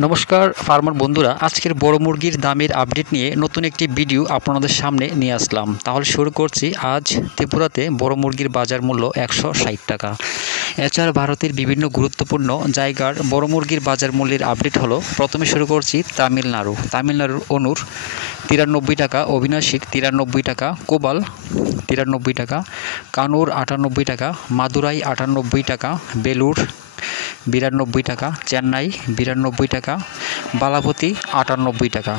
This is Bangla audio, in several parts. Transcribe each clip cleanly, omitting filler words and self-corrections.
নমস্কার ফার্মার বন্ধুরা, আজকের বড় মুরগির দামের আপডেট নিয়ে নতুন একটি ভিডিও আপনাদের সামনে নিয়ে আসলাম। তাহলে শুরু করছি। আজ ত্রিপুরাতে বড় মুরগির বাজার মূল্য 160 টাকা। এছাড়া ভারতের বিভিন্ন গুরুত্বপূর্ণ জায়গার বড় মুরগির বাজার মূল্যের আপডেট হলো। প্রথমে শুরু করছি তামিলনাড়ুর অনুর 93 টাকা, অবিনাশীর 93 টাকা, কোবাল 93 টাকা, কানুর 98 টাকা, মাদুরাই 98 টাকা, বেলুর 92 টাকা, চেন্নাই 92 টাকা, বালাপতি 98 টাকা।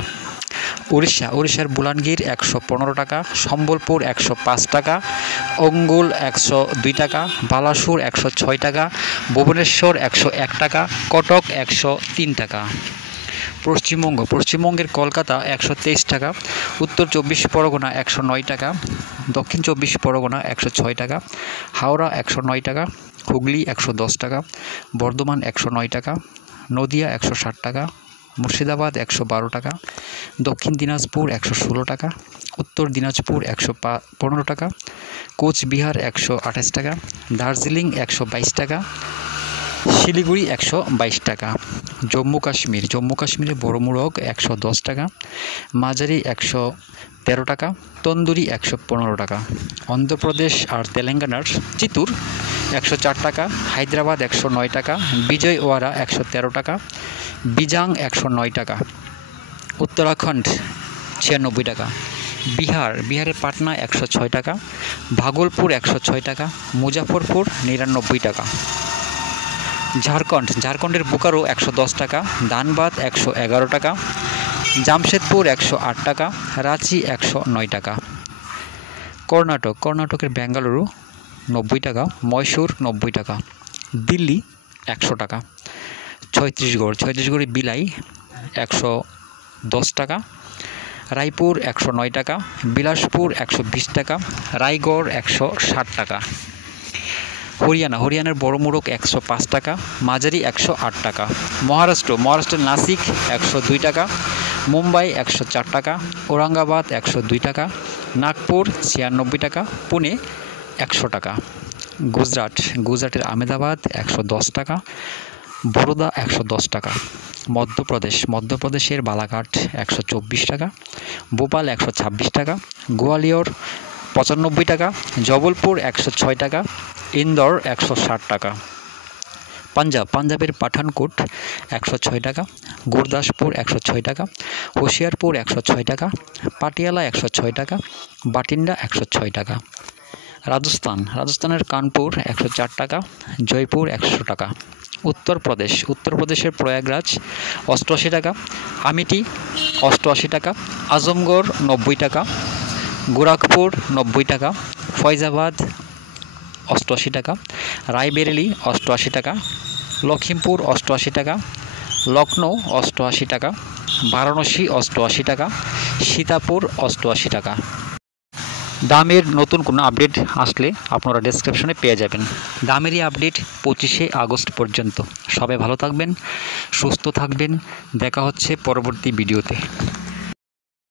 উড়িষ্যার বুলানগীর 115 টাকা, সম্বলপুর 105 টাকা, অঙ্গুল 102 টাকা, বালাসুর 106 টাকা, ভুবনেশ্বর 101 টাকা, কটক 103 টাকা। পশ্চিমবঙ্গের কলকাতা 123 টাকা, উত্তর 24 পরগনা 109 টাকা, দক্ষিণ 24 পরগনা 106 টাকা, হাওড়া 109 টাকা, হুগলি 110 টাকা, বর্ধমান 109 টাকা, নদিয়া 160 টাকা, মুর্শিদাবাদ 112 টাকা, দক্ষিণ দিনাজপুর 116 টাকা, উত্তর দিনাজপুর 115 টাকা, কোচবিহার 128 টাকা, দার্জিলিং 122 টাকা, শিলিগুড়ি 122 টাকা। জম্মু কাশ্মীরে বড় মুরগ 110 টাকা, মাঝারি 113 টাকা, তন্দুরি 115 টাকা। অন্ধ্রপ্রদেশ আর তেলেঙ্গানার চিত্তুর 104 টাকা, হায়দ্রাবাদ 109 টাকা, বিজয়ওয়াড়া 113 টাকা, বিজাং 109 টাকা, উত্তরাখণ্ড 96 টাকা, বিহারের পাটনা 106 টাকা, ভাগলপুর 106 টাকা, মুজাফরপুর 99 টাকা। ঝাড়খণ্ডের বোকারো 110 টাকা, ধানবাদ 111 টাকা, জামশেদপুর 108 টাকা, রাঁচি 109 টাকা। কর্ণাটকের বেঙ্গালুরু 90 টাকা, মহীশূর 90 টাকা, দিল্লি 100 টাকা। ছত্তিশগড়ে বিলাই 110 টাকা, রায়পুর 109 টাকা, বিলাসপুর 120 টাকা, রায়গড় 160 টাকা। হরিয়ানার বড় মুরগ 105 টাকা, মাঝারি 108 টাকা। মহারাষ্ট্রের নাসিক 102 টাকা, মুম্বাই 104 টাকা, ঔরঙ্গাবাদ 102 টাকা, নাগপুর 96 টাকা, পুনে 100 টাকা। গুজরাটের আহমেদাবাদ 110 টাকা, বরোদা 110 টাকা। মধ্যপ্রদেশের বালাঘাট 124 টাকা, ভোপাল 126 টাকা, গোয়ালিয়র 95 টাকা, জবলপুর 106 টাকা, ইন্দোর 160 টাকা। পাঞ্জাবের পাঠানকোট 106 টাকা, গুরদাসপুর 106 টাকা, হোশিয়ারপুর 106 টাকা, পাটিয়ালা 106 টাকা, বাটিন্ডা 106 টাকা। রাজস্থানের কানপুর 104 টাকা, জয়পুর 100 টাকা। উত্তরপ্রদেশের প্রয়াগরাজ 88 টাকা, আমিটি 88 টাকা, আজমগড় 90 টাকা, গোরখপুর 90 টাকা, ফৈজাবাদ 88 টাকা, রায়বেরেলি 88 টাকা, লখিমপুর 88 টাকা, লখনৌ 88 টাকা, বারাণসী 88 টাকা, সীতাপুর 88 টাকা। দামের নতুন কোনো আপডেট আসলে আপনারা ডেসক্রিপশনে পেয়ে যাবেন। দামেরই আপডেট 25শে আগস্ট পর্যন্ত। সবাই ভালো থাকবেন, সুস্থ থাকবেন। দেখা হচ্ছে পরবর্তী ভিডিওতে।